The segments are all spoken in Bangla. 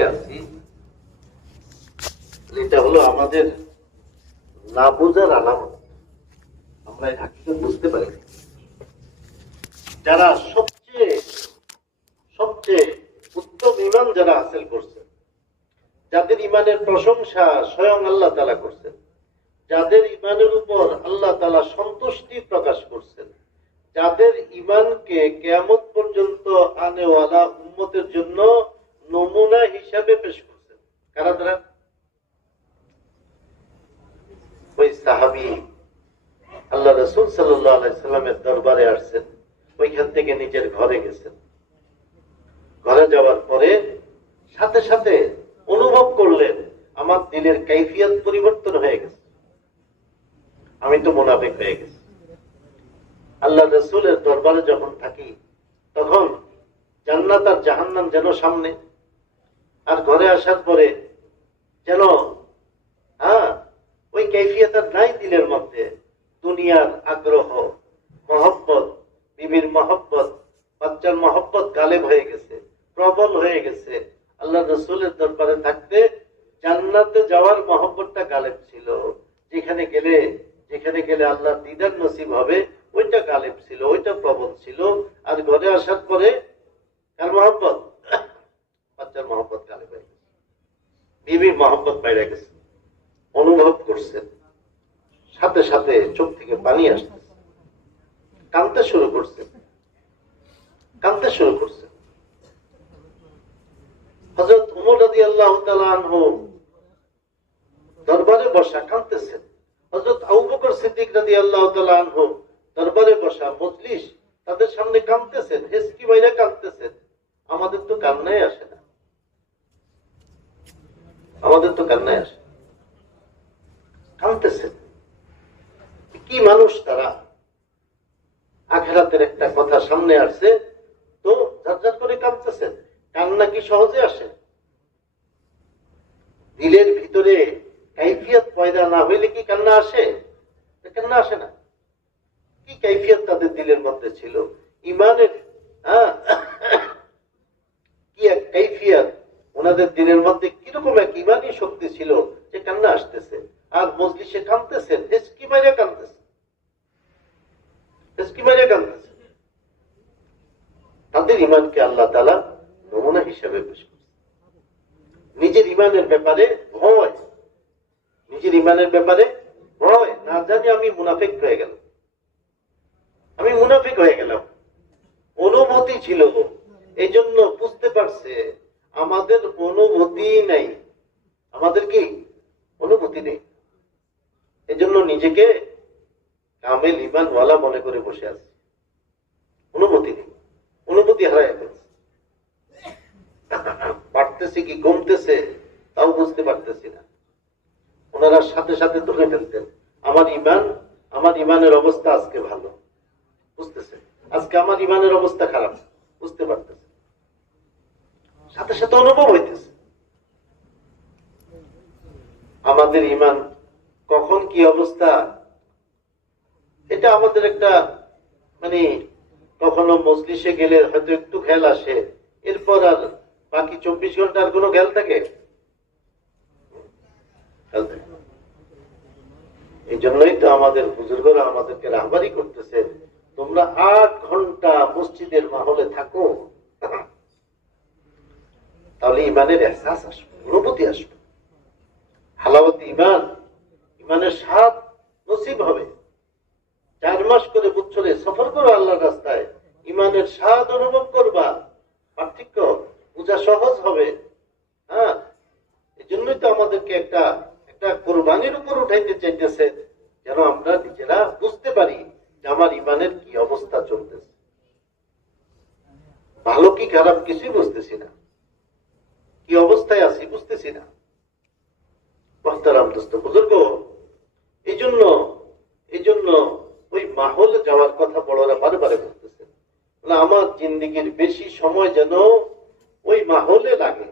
বসে আছি। এটা হলো আমাদের না বোঝার আলামত আমরা এই হাকিকত বুঝতে পারি। যারা সবচেয়ে সবচেয়ে উত্তম ইমান যারা হাসিল করছেন, যাদের ইমানের প্রশংসা স্বয়ং আল্লাহ তালা করছেন, যাদের ইমানের উপর আল্লাহ তালা সন্তুষ্টি প্রকাশ করছেন, যাদের ইমানকে কেয়ামত পর্যন্ত আনেওয়ালা উম্মতের জন্য নমুনা হিসাবে পেশ করছেন। কারা তারা? ওই সাহাবি, আল্লাহ রসুল সাল্লামের দরবারে আসছেন, ওইখান থেকে নিজের ঘরে গেছেন। ঘরে যাওয়ার পরে সাথে সাথে অনুভব করলেন, আমার দিলের কাইফিয়াত পরিবর্তন হয়ে গেছে। আমি তো মোনাফেক হয়ে গেছি। আল্লাহ রসুলের দরবারে যখন থাকি, তখন জান্নাত আর জাহান্নাম যেন সামনে আর ঘরে আসার পরে যেন হ্যাঁ ওই কৈফিয়ত আর নাই দিলের মধ্যে। দুনিয়ার আগ্রহ, মহব্বত, বিবির মহব্বত, বাচ্চার মহব্বত গালেব হয়ে গেছে, প্রবল হয়ে গেছে। আল্লাহ রসুলের দরবারে থাকতে জান্নাতে যাওয়ার মহব্বতটা গালেব ছিল। যেখানে গেলে যেখানে গেলে আল্লাহ দিদার নসিব হবে, ওইটা গালেব ছিল, ওইটা প্রবল ছিল। আর ঘরে আসার পরে কার মহব্বত? বাচ্চার মহব্বত হয়ে গেছে। বিবির মহব্বত বাইরে গেছে। অনুভব করছেন সাথে সাথে চোখ থেকে পানি আসতেছে। কানতে শুরু করছে। কানতে শুরু করছে। হজরত উমর রাজি আল্লাহ দরবারে বসা কানতেছেন হজরত আবু বকর সিদ্দিক রাজি আল্লাহ আনহু দরবারে বসা মজলিস তাদের সামনে কানতেছেন হেসকি বাইরে কানতেছেন আমাদের তো কান্নাই আসে না। আমাদের তো কান্নায় আসে কানতেছেন কি মানুষ তারা? আখেরাতের একটা কথা সামনে আসছে, তো ঝরঝর করে কাঁদতেছেন কান্না কি সহজে আসে? দিলের ভিতরে কাইফিয়ত পয়দা না হইলে কি কান্না আসে? কান্না আসে না। কি কাইফিয়ত তাদের দিলের মধ্যে ছিল? ইমানের হ্যাঁ, কি এক কাইফিয়ত ওনাদের দিনের মধ্যে কীরকম এক ইমানই শক্তি ছিল যে কান্না আসতেছে? আর মজলিসে কাঁদতেছেন হেসকি মাইরে কাঁদতেছে। হেসকি কাঁদতেছে। তাদের ইমানকে আল্লাহ তালা নমুনা হিসেবে পেশ নিজের ইমানের ব্যাপারে ভয়। নিজের ইমানের ব্যাপারে ভয়। না জানি আমি মুনাফিক হয়ে গেলাম। আমি মুনাফিক হয়ে গেলাম। অনুভূতি ছিল। এই জন্য বুঝতে পারছে আমাদের অনুভূতি নাই। আমাদের কি অনুভূতি নেই? এজন্য নিজেকে কামেল ইমানওয়ালা মনে করে বসে আছে। অনুভূতি নেই। অনুভূতি হারায় ফেলছে। বাড়তেছে কি কমতেছে তাও বুঝতে পারতেছি না। ওনারা সাথে সাথে ধরে ফেলতেন, আমার ইমান, আমার ইমানের অবস্থা আজকে ভালো। বুঝতেছে আজকে আমার ইমানের অবস্থা খারাপ। বুঝতে পারতেছে সাথে সাথে অনুভব হইতেছে। আমাদের ইমান কখন কি অবস্থা, এটা আমাদের একটা মানে কখনো মজলিসে গেলে হয়তো একটু খেয়াল আসে, এরপর আর বাকি চব্বিশ ঘণ্টার কোনো খেয়াল থাকে? খেয়াল থাকে। এই জন্যই তো আমাদের বুজুর্গরা আমাদেরকে রাহবারি করতেছে, তোমরা আট ঘণ্টা মসজিদের মাহলে থাকো। তাহলে ইমানের এহসাস আসবে, অনুভূতি আসবে। হালাওয়াত ইমান ইমানের স্বাদ নসিব হবে। চার মাস করে বছরে সফর করো আল্লাহর রাস্তায় ইমানের স্বাদ অনুভব করবা। পার্থক্য, পূজা সহজ হবে। হ্যাঁ এই জন্যই তো আমাদেরকে একটা একটা কোরবানির উপর উঠাইতে চাইতেছে, যেন আমরা নিজেরা বুঝতে পারি যে আমার ইমানের কি অবস্থা চলতেছে। ভালো কি খারাপ কিছুই বুঝতেছি না। কি অবস্থায় আছি বুঝতেছি না। মোহতারাম দোস্ত বুজুর্গ এই জন্য এই জন্য ওই মাহলে যাওয়ার কথা বড়রা বারে বারে বলতেছে। আমার জিন্দিগির বেশি সময় যেন ওই মাহলে লাগে,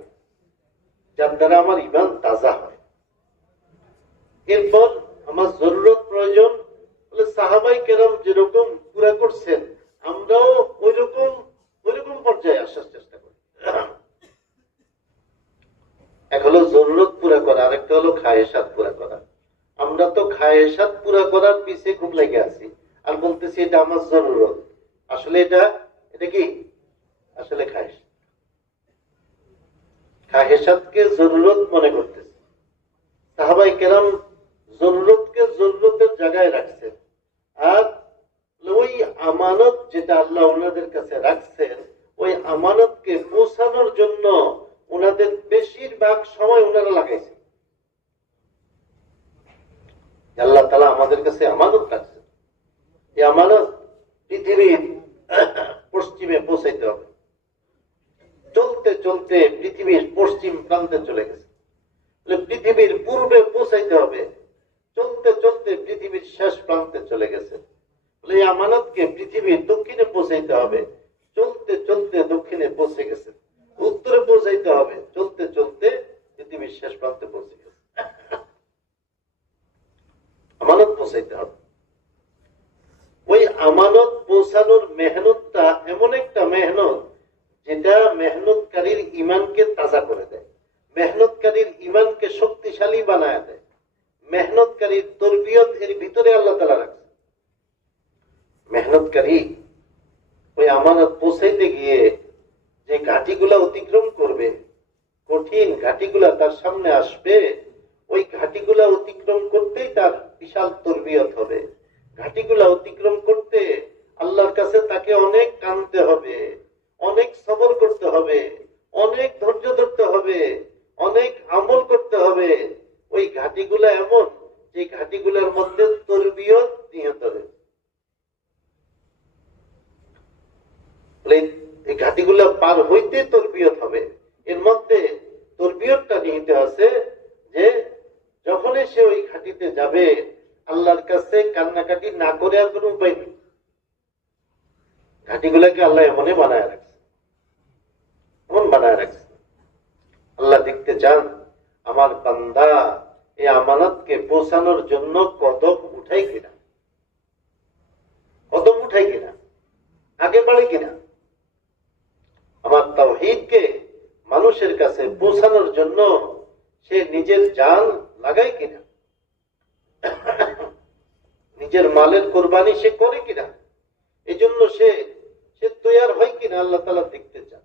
যার দ্বারা আমার ইমান তাজা হয়। এরপর আমার জরুরত প্রয়োজন, বলে, সাহাবাই কেরাম যেরকম পুরা করছেন, আমরাও ওই রকম ওই রকম পর্যায়ে আসার চেষ্টা করি। এক হলো জরুরত পুরা করা, আরেকটা হলো খায়েসাত পুরা করা। আমরা তো খায়েসাত পুরা করার পিছে খুব লেগে আছি। আর বলতেছি এটা আমার জরুরত। আসলে এটা এটা কি? আসলে খায়েস খাহেসাতকে জরুরত মনে করতেছে। সাহাবাই কেরাম জরুরতকে জরুরতের জায়গায় রাখছেন। আর ওই আমানত যেটা আল্লাহ ওনাদের কাছে রাখছেন ওই আমানতকে পৌঁছানোর জন্য ওনাদের বেশিরভাগ সময় ওনারা লাগাইছে। আল্লাহ তালা আমাদের কাছে আমানত রাখছেন। এই আমানত পৃথিবীর পশ্চিমে পৌঁছাইতে হবে। চলতে চলতে পৃথিবীর পশ্চিম প্রান্তে চলে গেছে। পৃথিবীর পূর্বে পৌঁছাইতে হবে। চলতে চলতে পৃথিবীর শেষ প্রান্তে চলে গেছে। এই আমানতকে পৃথিবীর দক্ষিণে পৌঁছাইতে হবে। চলতে চলতে দক্ষিণে পৌঁছে গেছে। উত্তরে পৌঁছাইতে হবে। চলতে চলতে পৃথিবীর শেষ প্রান্তে পৌঁছে গেছে। আমানত পৌঁছাইতে হবে। ওই আমানত পৌঁছানোর মেহনতটা এমন একটা মেহনত যেটা মেহনতকারীর ইমানকে তাজা করে দেয়, মেহনতকারীর ইমানকে শক্তিশালী বানায় দেয়, মেহনতকারীর তরবিয়ত এর ভিতরে আল্লাহ তালা রাখছে। মেহনতকারী ওই আমানত পৌঁছাইতে গিয়ে যে ঘাটিগুলা অতিক্রম করবে কঠিন ঘাটিগুলা তার সামনে আসবে, ওই ঘাটিগুলা অতিক্রম করতেই তার বিশাল তরবিয়ত হবে। ঘাটিগুলা অতিক্রম করতে আল্লাহর কাছে তাকে অনেক কানতে হবে অনেক সবর করতে হবে অনেক ধৈর্য ধরতে হবে অনেক আমল করতে হবে ওই ঘাটিগুলা এমন যে ঘাটিগুলোর মধ্যে তরবিয়ত নিহত রয়েছে বলে এই ঘাটিগুলো পার হইতে তরবিয়ত হবে এর মধ্যে তরবিয়তটা নিহিত আছে যে যখনই সে ওই ঘাটিতে যাবে আল্লাহর কাছে কান্নাকাটি না করে আর কোনো উপায় নেই ঘাটিগুলাকে আল্লাহ এমনই বানায় রাখছে এমন বানায় রাখছে আল্লাহ দেখতে চান? আমার বান্দা এই আমানতকে পৌঁছানোর জন্য কদম উঠাই কিনা? কদম উঠাই কিনা? আগে বাড়ে কিনা? আমার তাওহীদকে মানুষের কাছে পৌঁছানোর জন্য সে নিজের জান লাগায় কিনা? নিজের মালের কোরবানি সে করে কিনা? এই জন্য সে সে তৈয়ার হয় কিনা? আল্লাহ তালা দেখতে চান।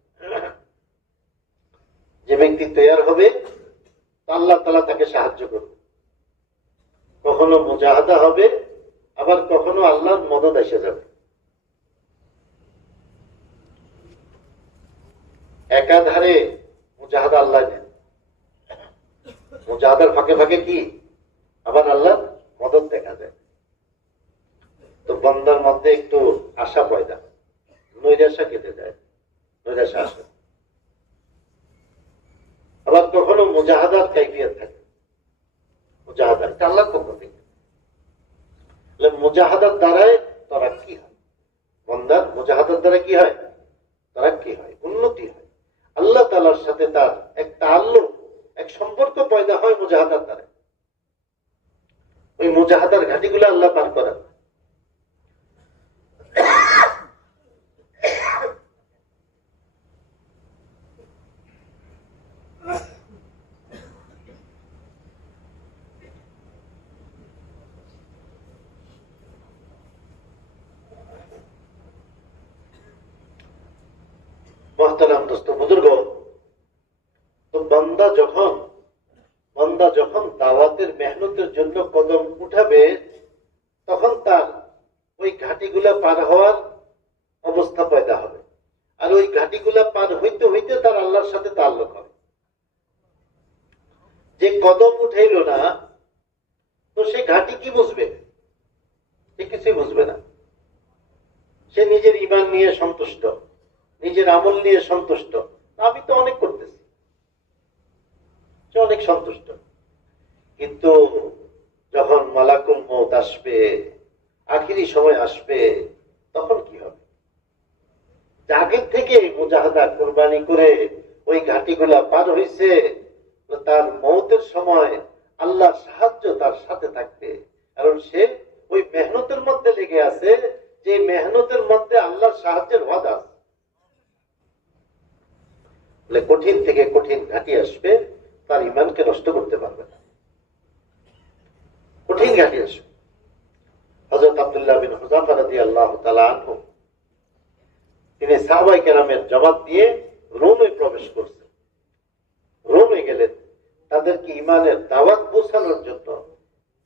যে ব্যক্তি তৈয়ার হবে আল্লাহ তালা তাকে সাহায্য করবে। কখনো মুজাহাদা হবে, আবার কখনো আল্লাহর মদত এসে যাবে। একাধারে মুজাহাদা আল্লাহ নেন। মুজাহাদার ফাঁকে ফাঁকে কি? আবার আল্লাহ মদত দেখা যায়। তো বন্দার মধ্যে একটু আশা পয়দা, নৈরাশা কেটে যায়, নৈরাশা আসে। আবার কখনো মুজাহাদার কাইফিয়ত থাকে। মুজাহাদার এটা আল্লাহর পক্ষ থেকে মুজাহাদার দ্বারায় তারা কি হয়? বন্দার মুজাহাদার দ্বারা কি হয়? তারা কি হয়? উন্নতি হয়। আল্লাহ তালার সাথে তার একটা তাল্লুক এক সম্পর্ক পয়দা হয় মুজাহাদার দ্বারা ওই মুজাহাদার ঘাটিগুলো আল্লাহ পার করেন মহতারাম দোস্ত বুজুর্গ তো বান্দা যখন বান্দা যখন দাওয়াতের জন্য কদম উঠাবে, তখন তার ওই ঘাটিগুলা পার হওয়ার অবস্থা পয়দা হবে। আর ওই ঘাটিগুলা পার হইতে হইতে তার আল্লাহর সাথে তাল্লুক হবে। যে কদম উঠাইল না, তো সে ঘাটি কি বুঝবে? সে কিছুই বুঝবে না। সে নিজের ইমান নিয়ে সন্তুষ্ট, নিজের আমল নিয়ে সন্তুষ্ট। আমি তো অনেক করতেছি। সে অনেক সন্তুষ্ট। কিন্তু যখন মালাকুল মত আসবে, আখিরি সময় আসবে, তখন কি হবে? আগের থেকে মুজাহাদা কোরবানি করে ওই ঘাটিগুলা পার হইছে, তো তার মৌতের সময় আল্লাহ সাহায্য তার সাথে থাকবে। কারণ সে ওই মেহনতের মধ্যে লেগে আছে, যে মেহনতের মধ্যে আল্লাহর সাহায্যের ওয়াদা আছে। কঠিন থেকে কঠিন ঘাটি আসবে, তার ইমানকে নষ্ট করতে পারবে না। কঠিন ঘাটি আসবে হজরত আব্দুল্লাহ বিন হুজাফা রাদি আল্লাহ তিনি সাহবাই কেরামের জবাব দিয়ে রোমে প্রবেশ করছেন। রোমে গেলেন তাদেরকে ইমানের দাওয়াত পৌঁছানোর জন্য,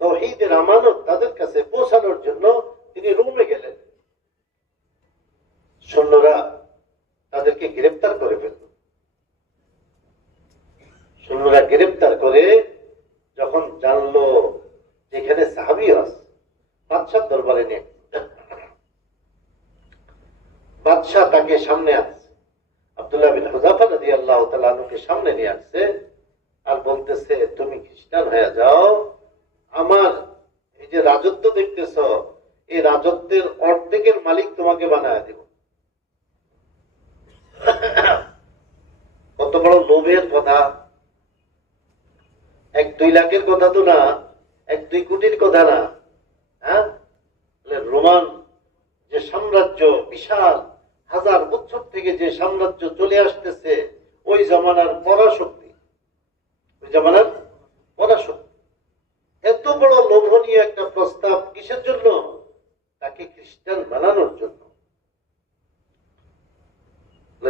তহিদের আমানত তাদের কাছে পৌঁছানোর জন্য তিনি রোমে গেলেন। সৈন্যরা তাদেরকে গ্রেপ্তার করে ফেলল। সৈন্যরা গ্রেপ্তার করে যখন জানলো যেখানে সাহাবি আছে, বাদশাহ দরবারে নিয়ে বাদশাহ তাকে সামনে আসছে আব্দুল্লাহ বিন হুজাফা রাদি আল্লাহ তালুকে সামনে নিয়ে আসছে আর বলতেছে, তুমি খ্রিস্টান হয়ে যাও। আমার এই যে রাজত্ব দেখতেছ, এই রাজত্বের অর্ধেকের মালিক তোমাকে বানায় দেব। কত বড় লোভের কথা। এক দুই লাখের কথা তো না এক দুই কোটির কথা না হ্যাঁ? রোমান যে সাম্রাজ্য বিশাল, হাজার বছর থেকে যে সাম্রাজ্য চলে আসতেছে, ওই জমানার পরাশক্তি। ওই জমানার পরাশক্তি। এত বড় লোভনীয় একটা প্রস্তাব কিসের জন্য? তাকে খ্রিস্টান বানানোর জন্য।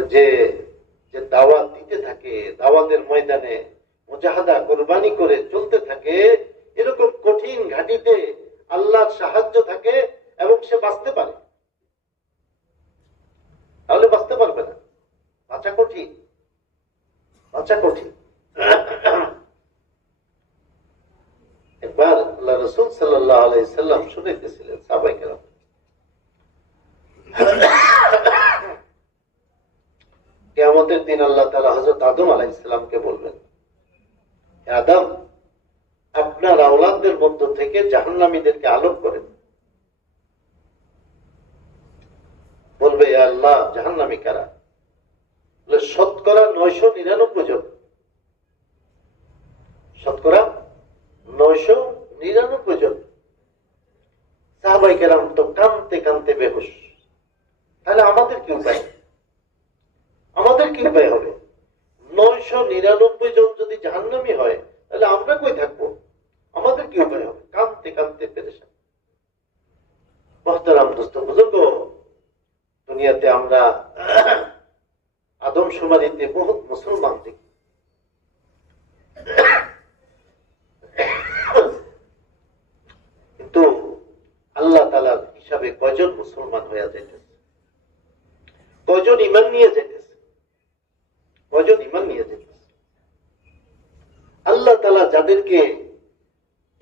যে যে দাওয়াত দিতে থাকে, দাওয়াতের ময়দানে মুজাহাদা কোরবানি করে চলতে থাকে এরকম কঠিন ঘাটিতে আল্লাহর সাহায্য থাকে এবং সে বাঁচতে পারে। তাহলে বাঁচতে পারবে না। বাঁচা কঠিন। বাঁচা কঠিন। একবার আল্লাহ রসুল সাল্লাহ আলাইসাল্লাম শুনেতেছিলেন সাবাই কেরাম। কেয়ামতের দিন আল্লাহ তালা হজরত আদম আলাহ ইসলামকে বলবেন, "হে আদম আপনার আওলাদদের মধ্য থেকে জাহান্নামীদেরকে আলোক করেন। বলবে আল্লাহ, জাহান্নামী কারা? শতকরা নয়শো নিরানব্বই জন। শতকরা নয়শো নিরানব্বই জন। সাহাবাই তো কানতে কানতে বেহুশ। তাহলে আমাদের কি উপায়? আমাদের কি উপায় হবে? নয়শো নিরানব্বই জন যদি জাহান্নামি হয়, তাহলে আমরা কই থাকব? আমাদের কি উপায় হবে কানতে কানতে পেরেছেন মহতারাম দোস্ত বুঝুন দুনিয়াতে আমরা আদমশুমারিতে বহুত মুসলমান দেখি। কিন্তু আল্লাহ তালার হিসাবে কয়জন মুসলমান হইয়া যাইতেছে? কয়জন ইমান নিয়ে যেতেছে কয়জন ইমান নিয়ে যেতেছে আল্লাহ তালা যাদেরকে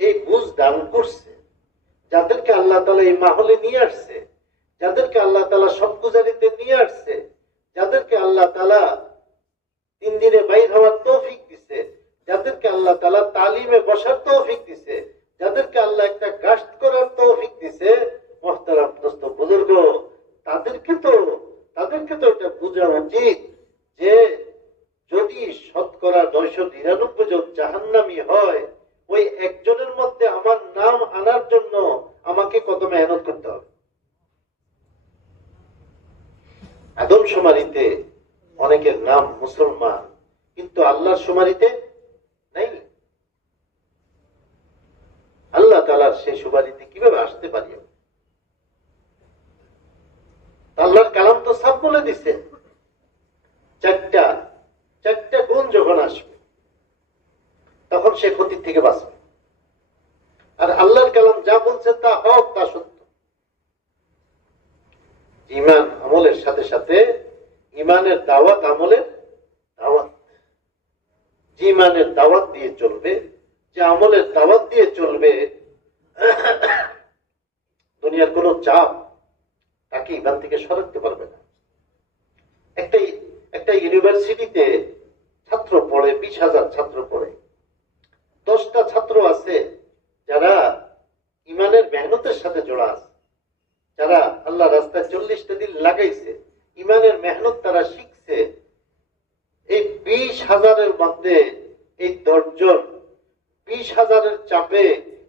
এই বুঝ দান করছে। যাদেরকে আল্লাহ তালা এই মাহলে নিয়ে আসছে, যাদেরকে আল্লাহ তালা সবগুজারিতে নিয়ে আসছে, যাদেরকে আল্লাহ তালা তিন দিনে বাইর হওয়ার তৌফিক দিছে, যাদেরকে আল্লাহ তালা তালিমে বসার তৌফিক দিছে, যাদেরকে আল্লাহ একটা গাছ করার তৌফিক দিছে, মোহতারাম দোস্ত বুজুর্গ, তাদেরকে তো তাদেরকে তো এটা বোঝা উচিত যে যদি শতকরা নয়শো নিরানব্বই জন জাহান্নামি হয় ওই একজনের মধ্যে আমার নাম আনার জন্য আমাকে কত মেহনত করতে হবে। আদম সুমারিতে অনেকের নাম মুসলমান, কিন্তু আল্লাহর সুমারিতে নেই। আল্লাহ তালার সেই সুমারিতে কীভাবে আসতে পারি আল্লাহর কালাম তো সাপ বলে দিছে চারটা চারটা গুণ যখন আসবে তখন সে ক্ষতির থেকে বাঁচবে। আর আল্লাহর কালাম যা বলছে তা হক, তা সত্য। ইমান আমলের সাথে সাথে ইমানের দাওয়াত আমলের দাওয়াত। যে ইমানের দাওয়াত দিয়ে চলবে, যে আমলের দাওয়াত দিয়ে চলবে, দুনিয়ার কোন চাপ তাকে ইমান থেকে সরাতে পারবে না। একটা একটা ইউনিভার্সিটিতে ছাত্র পড়ে, বিশ হাজার ছাত্র পড়ে। দশটা ছাত্র আছে যারা ইমানের মেহনতের সাথে জোড়া আছে। যারা আল্লাহ রাস্তায় চল্লিশটা দিন লাগাইছে, ইমানের মেহনত তারা শিখছে। এই বিশ হাজারের মধ্যে এই দর্জন বিশ হাজারের চাপে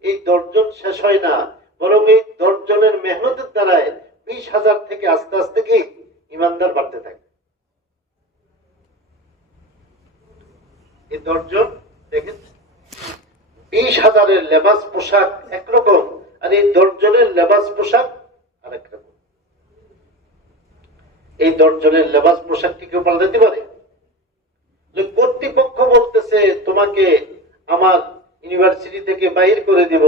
এই দর্জন শেষ হয় না, বরং এই দর্জনের মেহনতের দ্বারায় বিশ হাজার থেকে আস্তে আস্তে কি ইমানদার বাড়তে থাকে। এই দর্জন দেখেন বিশ হাজারের লেবাস পোশাক একরকম আর এই দশজনের লেবাস পোশাক আরেক রকম। এই দশজনের লেবাস পোশাক কি কেউ পাল্টাতে পারে? কর্তৃপক্ষ বলতেছে, তোমাকে আমার ইউনিভার্সিটি থেকে বাইর করে দিব।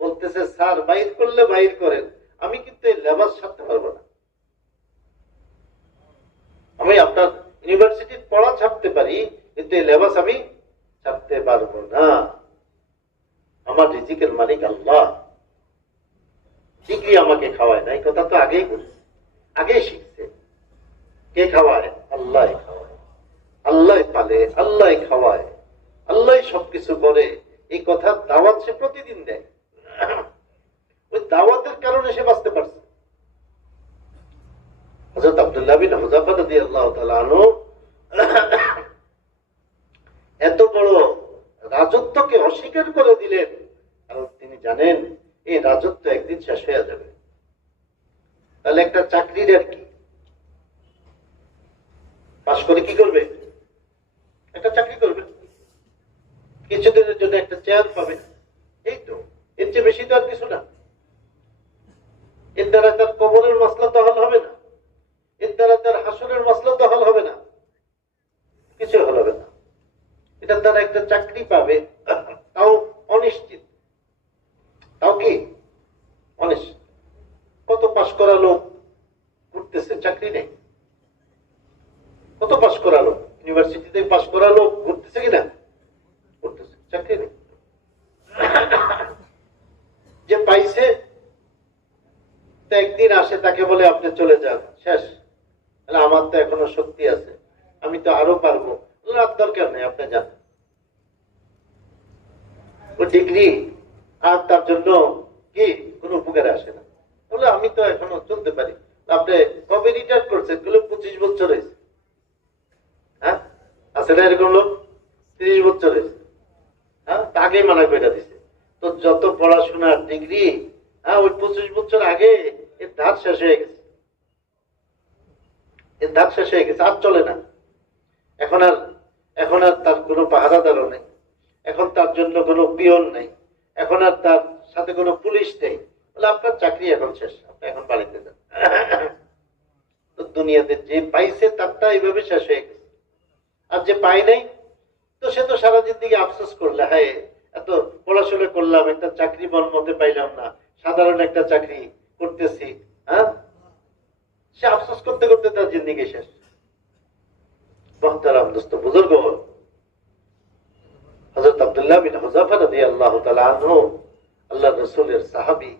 বলতেছে, স্যার, বাইর করলে বাইর করেন। আমি কিন্তু এই লেবাস ছাড়তে পারব না। আমি আপনার ইউনিভার্সিটির পড়া ছাড়তে পারি, কিন্তু এই লেবাস আমি ছাড়তে পারব না। আমার রিজিকের মালিক আল্লাহ। ডিগ্রি আমাকে খাওয়ায় না এই কথা তো আগেই বলছে। আগেই শিখছে। কে খাওয়ায়? আল্লাহ খাওয়ায়। আল্লাহ পালে, আল্লাহ খাওয়ায়। আল্লাহ সবকিছু করে। এই কথা দাওয়াত সে প্রতিদিন দেয়। ওই দাওয়াতের কারণে সে বাঁচতে পারছে। হজরত আব্দুল্লাহ বিন হুজাফা রাদিয়াল্লাহু তাআলা আনহু এত বড় রাজত্বকে অস্বীকার করে দিলেন। কারণ তিনি জানেন, এই রাজত্ব একদিন শেষ হয়ে যাবে। তাহলে একটা চাকরির আর কি? পাশ করে কি করবে? একটা চাকরি করবে। কিছুদিনের জন্য একটা চেয়ার পাবে। এই তো, এর চেয়ে বেশি তো আর কিছু না। এর দ্বারা তার কবরের মশলা তো হল হবে না। এর দ্বারা তার হাসনের মশলা তো হল হবে না। কিছু হল হবে না। এটার দ্বারা একটা চাকরি পাবে, তাও অনিশ্চিত। তাও কি? অনিশ্চিত। কত পাশ করা লোক ঘুরতেছে, চাকরি নেই। কত পাশ করা লোক? ইউনিভার্সিটিতে পাশ করা লোক ঘুরতেছে কিনা? ঘুরতেছে, চাকরি নেই। যে পাইছে একদিন আসে, তাকে বলে, আপনি চলে যান, শেষ। আমার তো এখনও শক্তি আছে। আমি তো আরও পারব। আর দরকার নেই আপনি যান ও ডিগ্রি আর তার জন্য কি কোনো উপকারে আসে না। বলে আমি তো এখনও চলতে পারি। আপনি কবে রিটায়ার করছেন? বলে পঁচিশ বছর হয়েছে। হ্যাঁ? আছে না এরকম লোক? তিরিশ বছর হয়েছে। হ্যাঁ? তা মানা করে দিছে। তো যত পড়াশোনার ডিগ্রি হ্যাঁ ওই পঁচিশ বছর আগে এর ধার শেষ হয়ে গেছে। এর ধার শেষ হয়ে গেছে। আর চলে না। এখন আর এখন আর তার কোনো পাহারাদারও নেই। এখন তার জন্য কোনো পিয়ন নেই। এখন আর তার সাথে কোনো পুলিশ নেই। বলে আপনার চাকরি এখন শেষ, আপনি এখন বাড়িতে যান। তো দুনিয়াতে যে পাইছে তারটা এইভাবে শেষ হয়ে গেছে। আর যে পাই নাই, তো সে তো সারা দিকে আফসোস করলে হ্যাঁ এত পড়াশোনা করলাম, একটা চাকরি মন মতে পাইলাম না, সাধারণ একটা চাকরি করতেছি হ্যাঁ? সে আফসোস করতে করতে তার জিন্দিগি শেষ। মহতারাম দোস্ত বুজুর্গ হজরত আব্দুল্লাহ বিন হুজাফা তাআলা আনহু আল্লাহ রাসূলের সাহাবী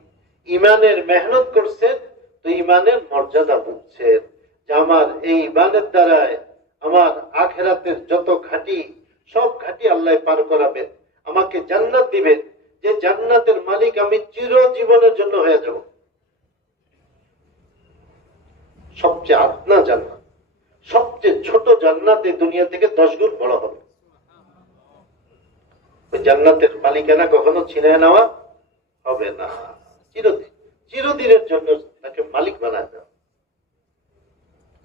ইমানের মেহনত করছেন, তো ইমানের মর্যাদা বুঝছেন যে আমার এই ইমানের দ্বারায় আমার আখেরাতের যত ঘাটি, সব ঘাটি আল্লাহ পার করাবেন, আমাকে জান্নাত দিবেন, যে জান্নাতের মালিক আমি চিরজীবনের জন্য হয়ে যাব। সবচেয়ে আপনা জান্নাত। সবচেয়ে ছোট জান্নাত এই দুনিয়া থেকে দশ গুণ বড় হবে। জান্নাতের মালিকানা কখনো ছিনায় নেওয়া হবে না। চিরদিন, চিরদিনের জন্য তাকে মালিক বানায় দেওয়া।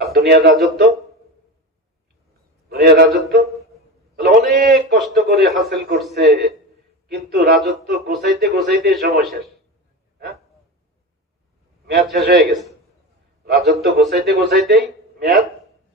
আর দুনিয়ার রাজত্ব? দুনিয়ার রাজত্ব? বলে অনেক কষ্ট করে হাসিল করছে, কিন্তু রাজত্ব গোছাইতে গোছাইতে সময় শেষ। হ্যাঁ? মেয়াদ শেষ হয়ে গেছে। রাজত্ব গোছাইতে গোছাইতেই মেয়াদ